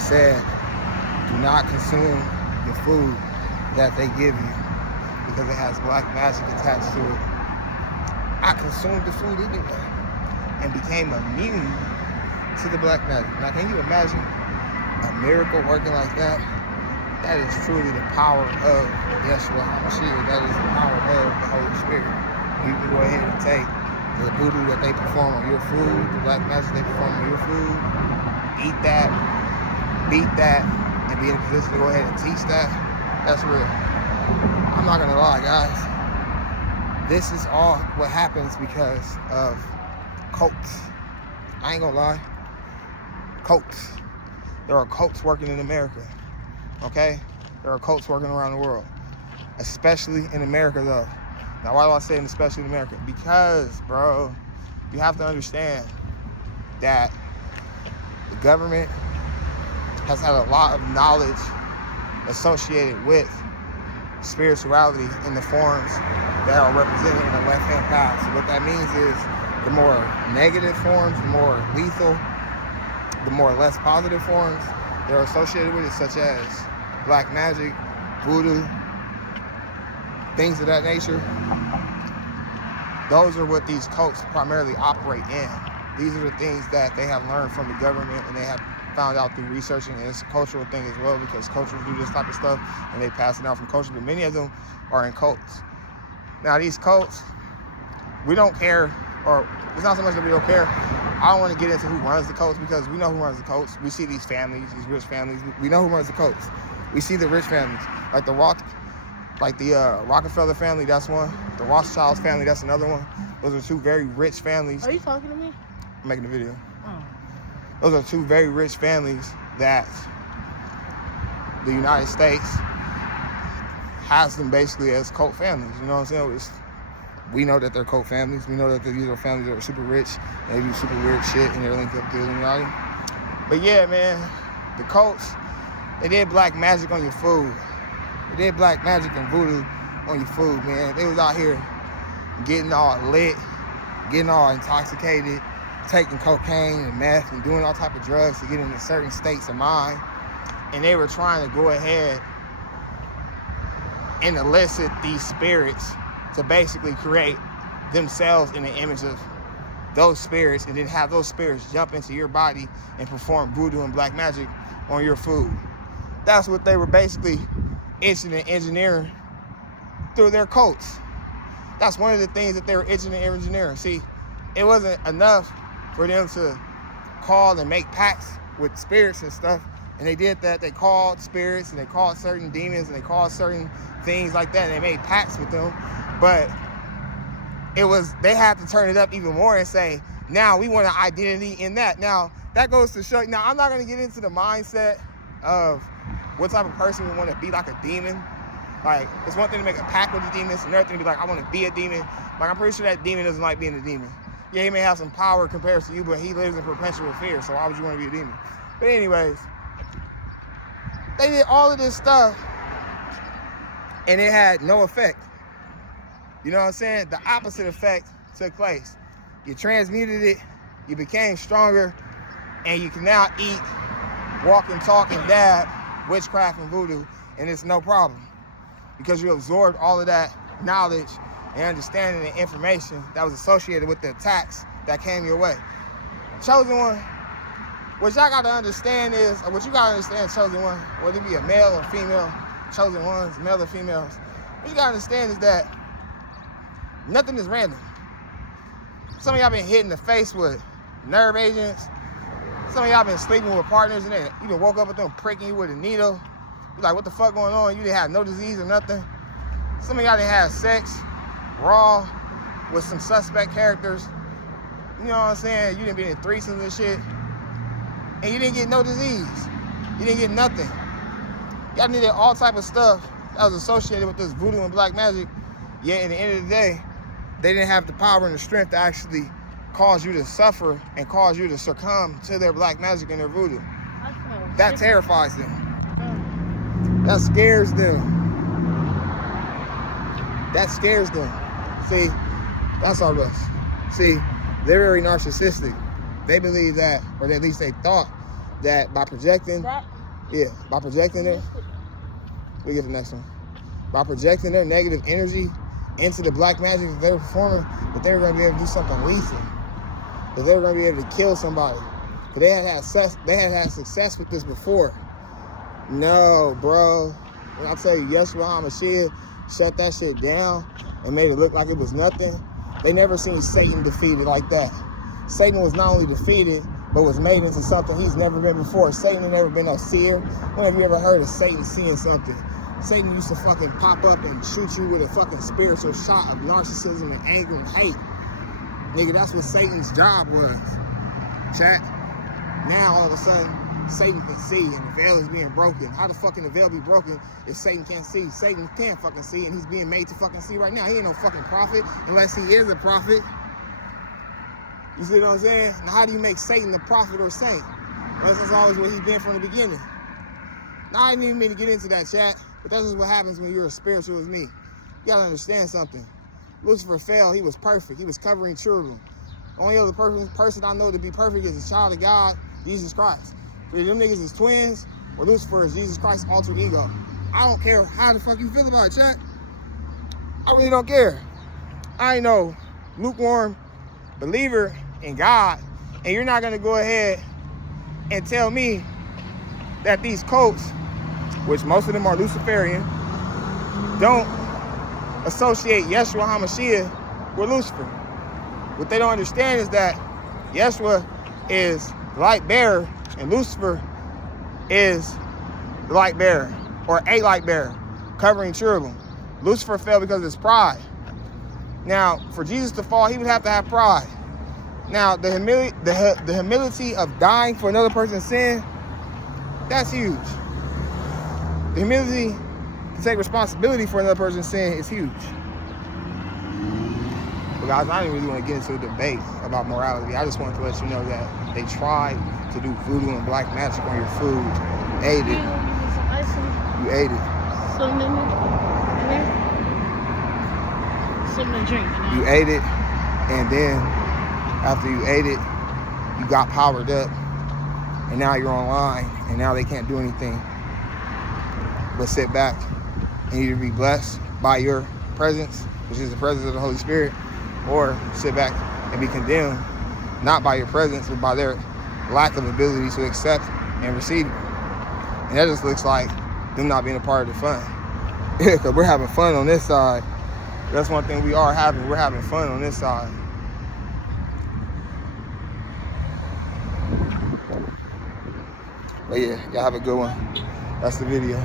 said, do not consume the food that they give you because it has black magic attached to it. I consumed the food anyway and became immune to the black magic. Now, can you imagine a miracle working like that? That is truly the power of Yeshua HaMashiach. That is the power of the Holy Spirit. You can go ahead and take the voodoo that they perform on your food, the black magic they perform on your food, eat that, beat that, and be in a position to go ahead and teach that. That's real. I'm not gonna lie, guys. This is all what happens because of cults. I ain't gonna lie. Cults. There are cults working in America. Okay? There are cults working around the world. Especially in America, though. Now, why do I say especially in America? Because, bro, you have to understand that the government has had a lot of knowledge associated with spirituality in the forms that are represented in the left-hand path. So what that means is the more negative forms, the more lethal, the more less positive forms that are associated with it, such as black magic, voodoo, things of that nature. Those are what these cults primarily operate in. These are the things that they have learned from the government and they have found out through researching, and it's a cultural thing as well because cultures do this type of stuff and they pass it out from culture, but many of them are in cults. Now these cults, we don't care, or it's not so much that we don't care. I don't want to get into who runs the cults because we know who runs the cults. We see these families, these rich families. We know who runs the cults. We see the rich families, like the Rockefeller family, that's one. The Rothschilds family, that's another one. Those are two very rich families. Are you talking to me? I'm making a video. Oh. Those are two very rich families that the United States has them basically as cult families. You know what I'm saying? We know that they're cult families. We know that these are families that are super rich and they do super weird shit and they're linked up to the Illuminati. But yeah, man, the cults, they did black magic on your food. They did black magic and voodoo on your food, man. They was out here getting all lit, getting all intoxicated, taking cocaine and meth and doing all type of drugs to get into certain states of mind. And they were trying to go ahead and elicit these spirits to basically create themselves in the image of those spirits and then have those spirits jump into your body and perform voodoo and black magic on your food. That's what they were basically itching and engineering through their cults. That's one of the things that they were itching and engineering. See, it wasn't enough for them to call and make pacts with spirits and stuff. And they did that. They called spirits and they called certain demons and they called certain things like that. And they made pacts with them. But they had to turn it up even more and say, now we want an identity in that. Now, that goes to show, now I'm not going to get into the mindset of what type of person would want to be like a demon. Like, it's one thing to make a pact with the demons, another thing to be like, I want to be a demon. Like, I'm pretty sure that demon doesn't like being a demon. Yeah, he may have some power compared to you, but he lives in perpetual fear, so why would you want to be a demon? But anyways, they did all of this stuff, and it had no effect. You know what I'm saying? The opposite effect took place. You transmuted it, you became stronger, and you can now eat, walk and talk and dab, witchcraft and voodoo, and it's no problem. Because you absorbed all of that knowledge and understanding and information that was associated with the attacks that came your way. Chosen one, what y'all gotta understand is, or what you gotta understand, chosen one, whether it be a male or female, chosen ones, male or females, what you gotta understand is that nothing is random. Some of y'all been hit in the face with nerve agents. Some of y'all been sleeping with partners and then you done woke up with them pricking you with a needle. You're like, what the fuck going on? You didn't have no disease or nothing. Some of y'all didn't have sex raw with some suspect characters. You know what I'm saying? You didn't be in threesomes and shit. And you didn't get no disease. You didn't get nothing. Y'all needed all type of stuff that was associated with this voodoo and black magic. Yet, at the end of the day, they didn't have the power and the strength to actually cause you to suffer and cause you to succumb to their black magic and their voodoo. That terrifies them. That scares them. That scares them. See, that's all us. See, they're very narcissistic. They believe that, or at least they thought that by projecting, by projecting it, we get the next one. By projecting their negative energy into the black magic that they were performing, that they were going to be able to do something lethal, that they were going to be able to kill somebody. But they had success with this before. No, bro. When I tell you, Yeshua HaMashiach shut that shit down and made it look like it was nothing, they never seen Satan defeated like that. Satan was not only defeated, but was made into something he's never been before. Satan had never been a seer. When have you ever heard of Satan seeing something? Satan used to fucking pop up and shoot you with a fucking spiritual shot of narcissism and anger and hate. Nigga, that's what Satan's job was. Chat. Now, all of a sudden, Satan can see and the veil is being broken. How the fuck can the veil be broken if Satan can't see? Satan can't fucking see, and he's being made to fucking see right now. He ain't no fucking prophet unless he is a prophet. You see what I'm saying? Now, how do you make Satan a prophet or saint? Unless that's always what he's been from the beginning. Now, I didn't even mean to get into that, chat, but that's just what happens when you're as spiritual as me. You gotta understand something. Lucifer fell, he was perfect. He was covering cherubim. Only other person I know to be perfect is a child of God, Jesus Christ. But them niggas is twins, or Lucifer is Jesus Christ's alter ego. I don't care how the fuck you feel about it, chat. I really don't care. I ain't no lukewarm believer in God, and you're not gonna go ahead and tell me that these cults, which most of them are Luciferian, don't associate Yeshua HaMashiach with Lucifer. What they don't understand is that Yeshua is the light bearer and Lucifer is the light bearer, or a light bearer, covering cherubim. Lucifer fell because of his pride. Now, for Jesus to fall, he would have to have pride. Now, the humility of dying for another person's sin, that's huge. The humility to take responsibility for another person's sin is huge. But guys, I didn't really want to get into a debate about morality. I just wanted to let you know that they tried to do voodoo and black magic on your food. You ate it. You ate it. Something to drink. You ate it, and then after you ate it, you got powered up, and now you're online, and now they can't do anything but sit back and either be blessed by your presence, which is the presence of the Holy Spirit, or sit back and be condemned, not by your presence, but by their lack of ability to accept and receive it. And that just looks like them not being a part of the fun. Yeah, because we're having fun on this side. That's one thing we are having. We're having fun on this side. But yeah, y'all have a good one. That's the video.